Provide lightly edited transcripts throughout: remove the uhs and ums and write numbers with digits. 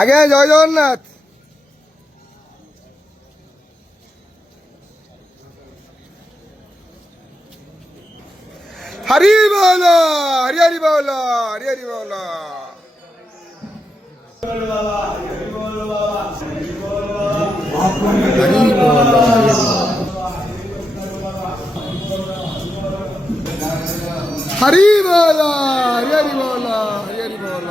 আগে জয় জগন্নাথ। হরি বল, হরি হরি বল, হরি হরি বল। হরি বল, হরি হরি বল, হরি হরি বল।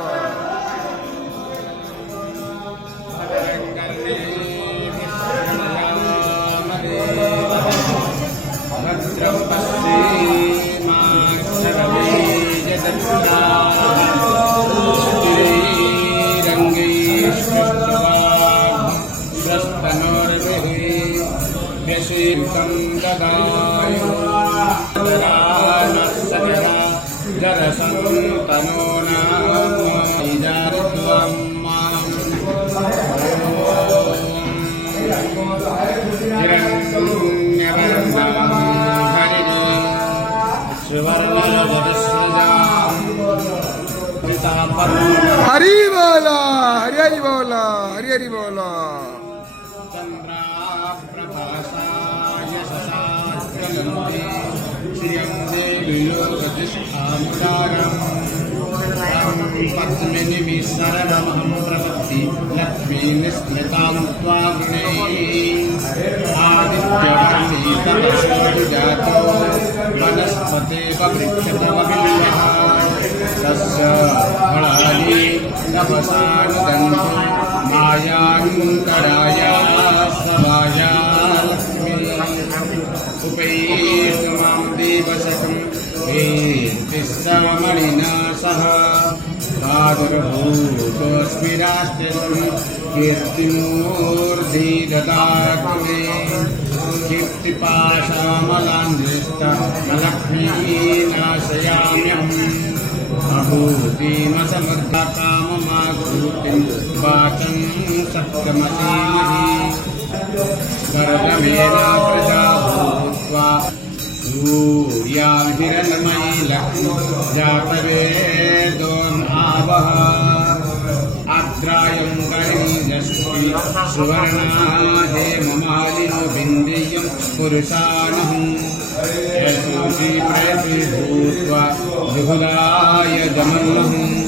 हरि बोला, हरि हरि बोला, हरि हरि बोला। मायान्तराया सवाया लक्ष्मी उपैतमां देवशतं कीर्तिस्समणिना सह प्रादुर्भूतोऽस्मि राष्ट्रस्य कीर्तिमूर्धि ददातु मे कीर्तिपाशामलान्विष्टलक्ष्मीनाशयाम्यहम् अभूतिमसमर्थकाममाभूतिं वाचं सत्यमसीमहि वरदमेव प्रजा भूत्वा सूर्याभिरन्मयी लक्ष्मी जातवेदोऽन्नावः आद्रायं गणीयस्मि सुवर्णा हेममालिनो बिन्देयं पुरुषानहं यशोषी प्रयति भूत्वा विहुला